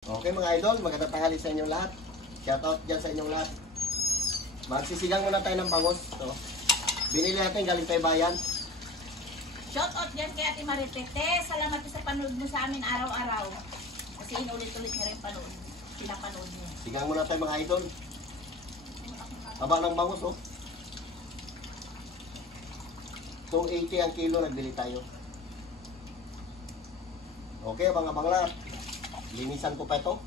Okay mga idol, magandang tanghali sa inyong lahat. Shoutout dyan sa inyong lahat. Magsisigang muna tayo ng bangos. So, binili natin galing tayo bayan. Shoutout dyan kay Ate Maritete. Salamat sa panood mo sa amin araw-araw. Kasi inulit-ulit niya rin pinapanood niya. Sigang muna tayo mga idol. Haba ng bangos oh. 280 ang kilo, nagbili tayo. Okay, abang-abang lahat. Linisan ko pa ito.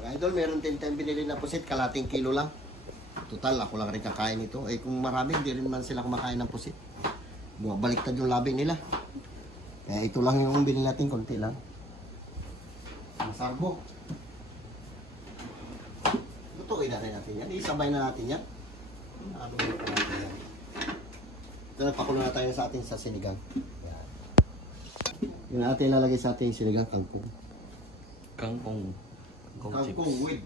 Mga idol, meron din tayong binili na pusit, kalating kilo lang. Total, ako lang rin kakain ito. Eh kung marami, hindi rin man sila kumakain ng pusit. Bumabaliktad yung labi nila. Kaya ito lang yung binili natin, konti lang. Masarbo. Lutuin na rin natin yan. Isabay na natin yan. Ano na natin yan. Ito, nagpakulo na tayo sa ating sa sinigang. Yan. Yung natin ilalagay sa ating sinigang, kangkong. Kangkong With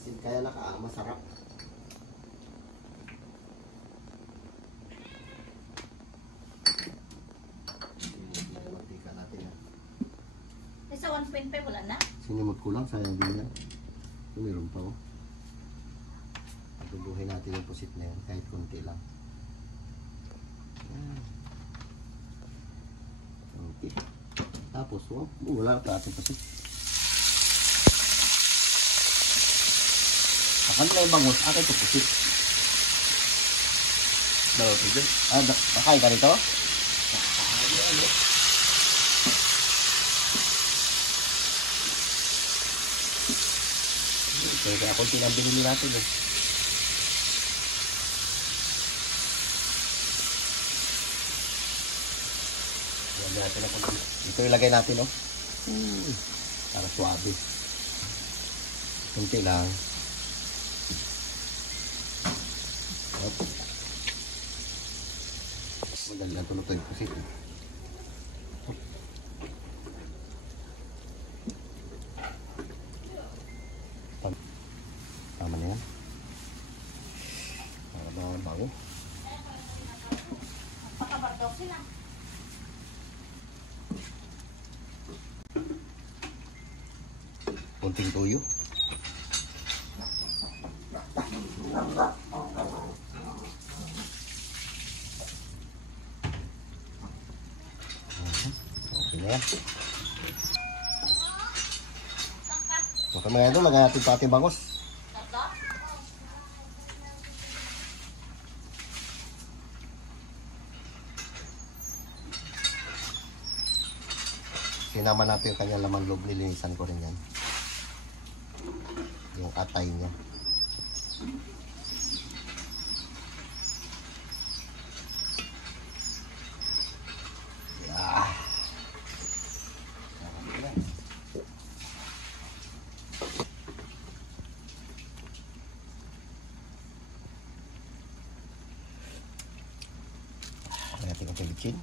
kasi kaya masarap. Mantika natin yan. Sa 1.5 wala na? Sinimot ko lang, sayang din yan. Ito meron pa oh. Tubuhin natin yung pusit na yan, kahit konti lang. Yan. Okay. Tapos, oh, wala ka ating pusit. Akan na yung bangus, akin ito pusit. daw ito. Kakain ka rito? Kaya konti lang binili natin eh. Ito ilagay natin oh. Para suabe. Kunti lang. Madali lang tuloy kasi. Tama na yan. Para bago. Pagkabardok sila. Kunting tuyo. Okay na yan. Okay mga idol, lagay natin pa ating bangos. Sinama natin yung kanyang laman loob, nilinisan ko rin yan. Yung atay niya. Yeah. Natin ang pilichin.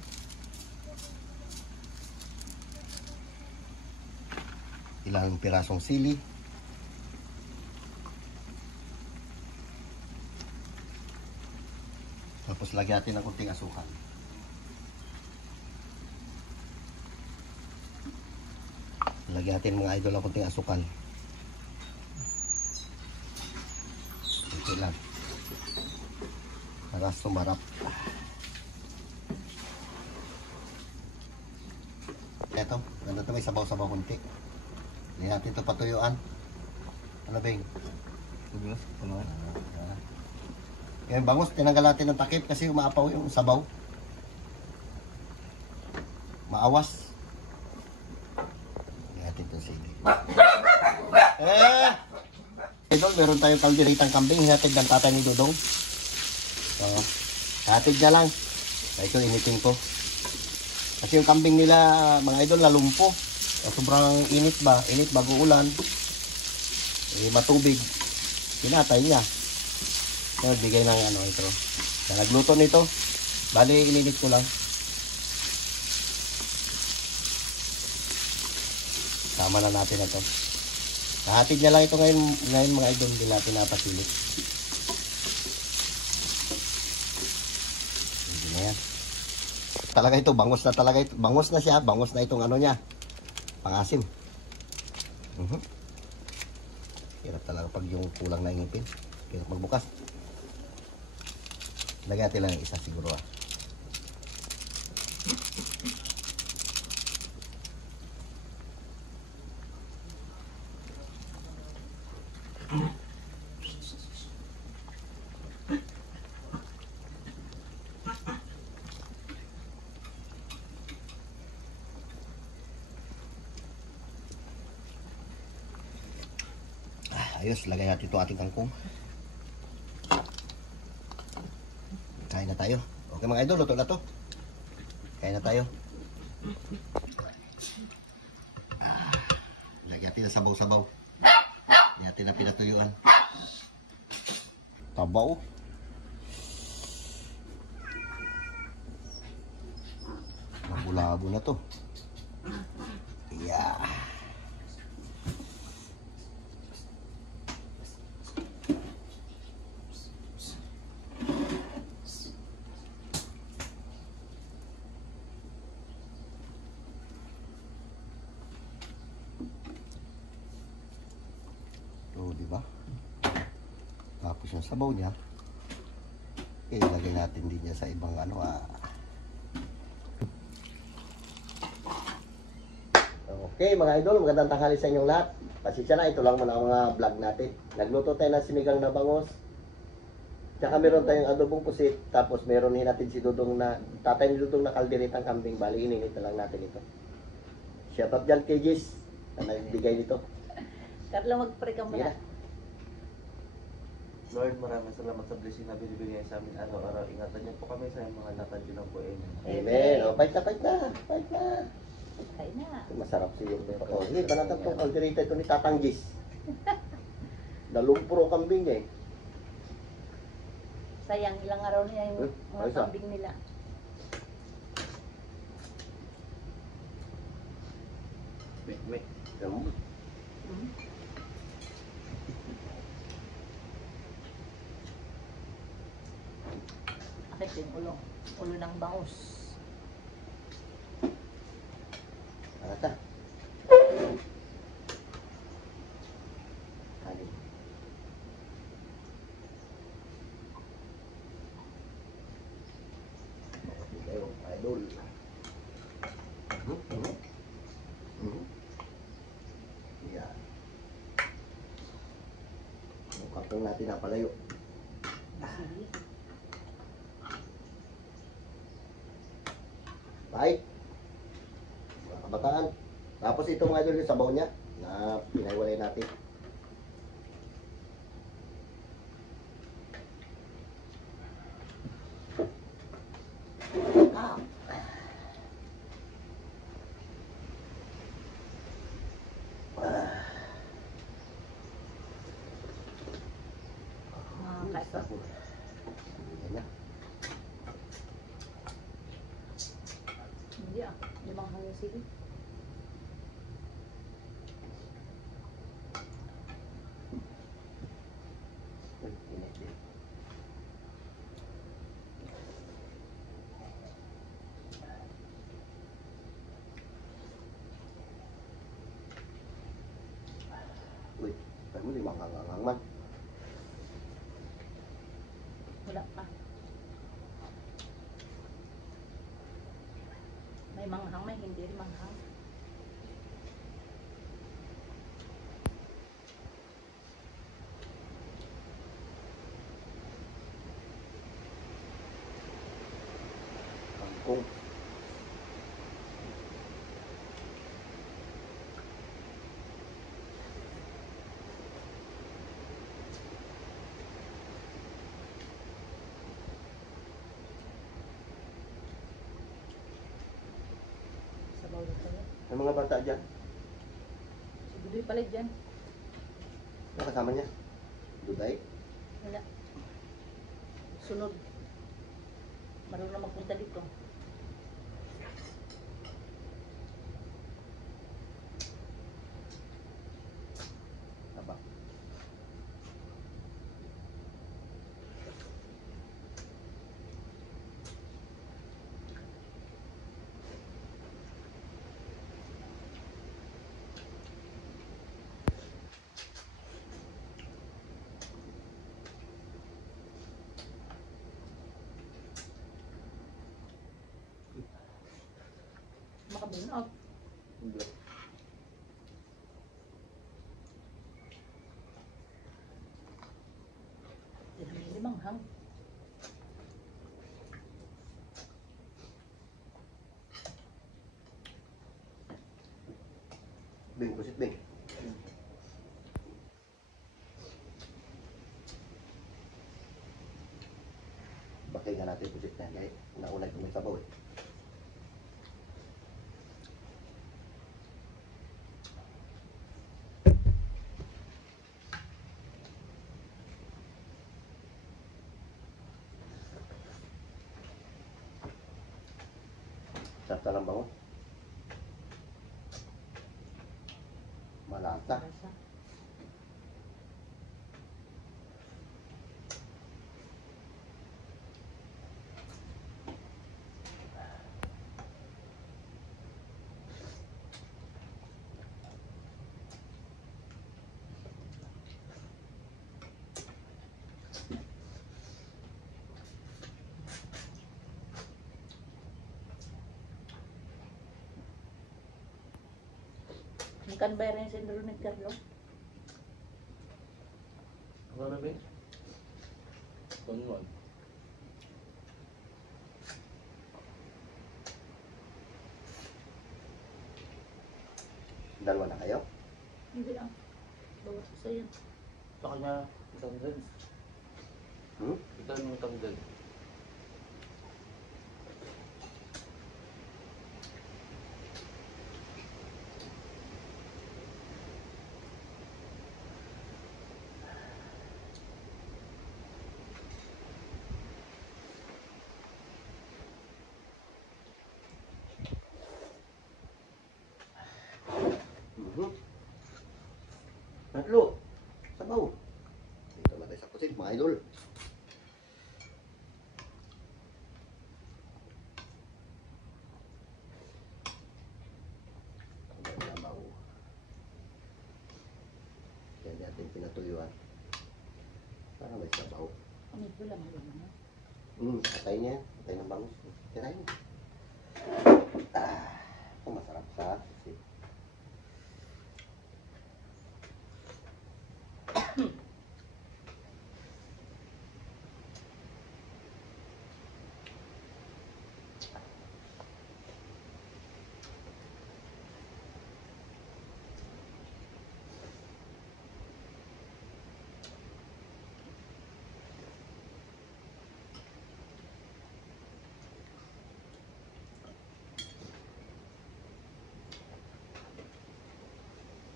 Ilang pirasong sili. Tapos lagyan natin ng kunting asukal. Lagyan natin mga idol ng kunting asukal. Kunti lang. Para sumarap. Ito, ganda ito, may sabaw-sabaw kunti. Hindi natin ito patuyuan. Ano ba yung? Yung bangus, tinanggal natin ng takip kasi umaapaw yung sabaw. Maawas. Hindi natin ito sili. Idol, meron tayong kalderitang kambing. Hinatid ng tatay ni Dodong. So, hatid na lang. Ito, initin ko. Kasi yung kambing nila, mga idol, lalumpo. Sobrang init ba? Init bago ulan. Matubig. Pinatay niya. Nagbigay ng ano ito. Nagluto nito. Bali, ininit ko lang. Tama na natin na ito. Nahatid niya lang ito ngayon mga idol. Hindi natin napapilit. Talaga ito, bangos na talaga ito. Bangos na siya, bangos na itong ano niya. Pangasim. Hirap talaga pag yung kulang na ngipin. Hirap magbukas. Lagyan natin lang yung isa siguro ah. Ayos, lagay natin ito ating kangkong. Kain na tayo. Okay mga idol, luto na to. Kain na tayo. Lagyan natin na sabaw-sabaw. Lagyan natin na pinatuyuan. Tabaw. Labo-labo na to. Yeah. Di ba? Tapos yung sabaw niya, ilagay natin din niya sa ibang ano Okay mga idol, magandang tanghali sa inyong lahat. Pasensya na, ito lang muna ang mga vlog natin. Nagluto tayo ng sinigang na bangos. Tsaka meron tayong adobong pusit. Tapos meron din natin si Dudong na, tatay ni Dudong na kalderitang kambing. Bali, ininit na lang natin ito. Shout out dyan kay Jis na nagbigay nito. Carlo, mag-pray ka muna. Lord, maraming salamat sa blessing na binibigay sa amin araw-araw. Ingatan niyo po kami sa mga nakadyo ng po. Amen. Amen. O, fight na, fight na. Fight na. Kain na. Masarap siya. Oh, hindi, panatag itong kalderita ito ni Tatang Jis. Dalumpuro kambing eh. Sayang, ilang araw na yung mga ayos kambing nila. Wait. Gamot. Akit yung ulo ng bangus. Arata. Kanin. Ayo, idol. Yan. Mukhang natin napalayo. Sige. Right? Mga kabataan. Tapos ito mga idol yung sabaw niya na pinaiwalay natin. Ah. Kaso. Yan na. Hindi ah. Limang hanggang sige. Uy, kamu limang hangang man. Wala pa. May manghang, may hindi rin manghang. Kangkong. Sabaw na tayo. May mga bata dyan. Si Budoy pala dyan. Nakasama niya. Duday. Wala. Sunod. Marunong na magpunta dito. Aba. Yun, oh. Yan ang may limang hang. Bing, pusit bing. Bakay nga natin pusit na yan. Kaya naunay kung may sabaw eh. Sarap talang bango. Malata. Rasa. Ang kanbay rin sa Indro ni Carlo. Ano na ba? Tungon. Dalawa na kayo? Hindi lang. Bawas ko sa'yo. Sa kanya, isang din. Hmm? Ito yung isang din. Tatlo. Sabaw. Dito na tayo sa pusit, mga idol. Sabaw. Yan natin pinatuyuan. Para may sabaw. Medyo lang yun. No? Patay niya. Patay ng bangus. Tirahin mo. Ito masarap sa pusit.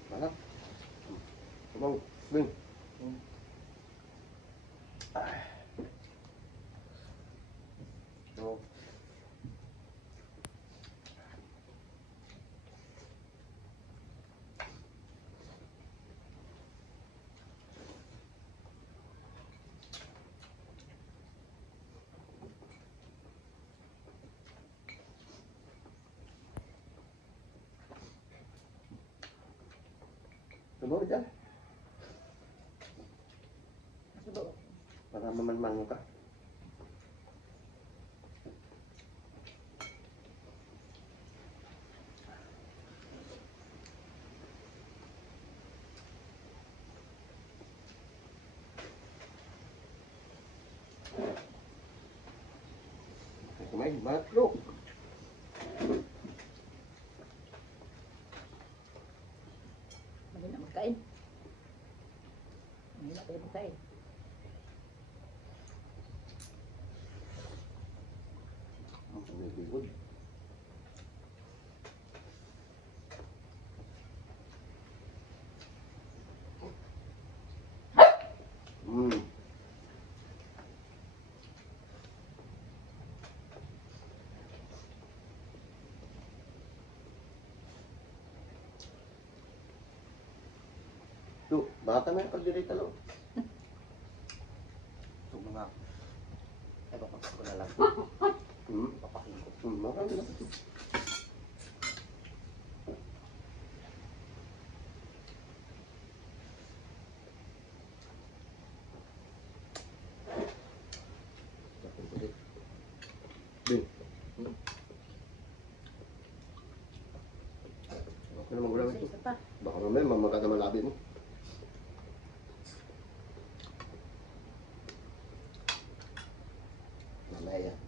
Mana? Sabaw. Bing. Oh. Sabaw dyan. Sabaw. Para mamanman ka. Kumain, matlo. Mali na magkain. Mali na kayo magkain. Ang pumibigod. Tuh, baka may pagdiray talo. Ito mga, ay papakit ko na lang. Papakit ko. Marami na. Bin. pa. Baka mamaya mamagkagama labi mo. Mamaya yan.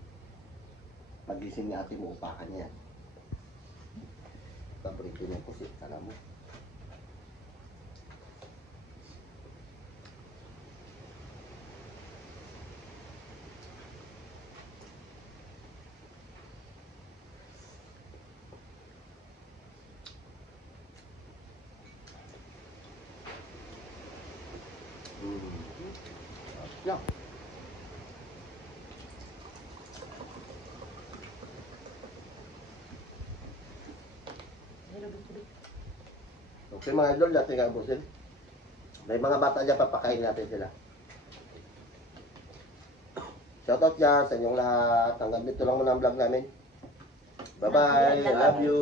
Pagising ni ate mo, upakan niya. Paborito niya po si alam mo. Yeah. Okay mga idol, natin nga busin. May mga bata dyan, papakain natin sila. Shoutout dyan sa inyong lahat. Hanggang dito lang muna ang vlog namin. Bye-bye. I love you.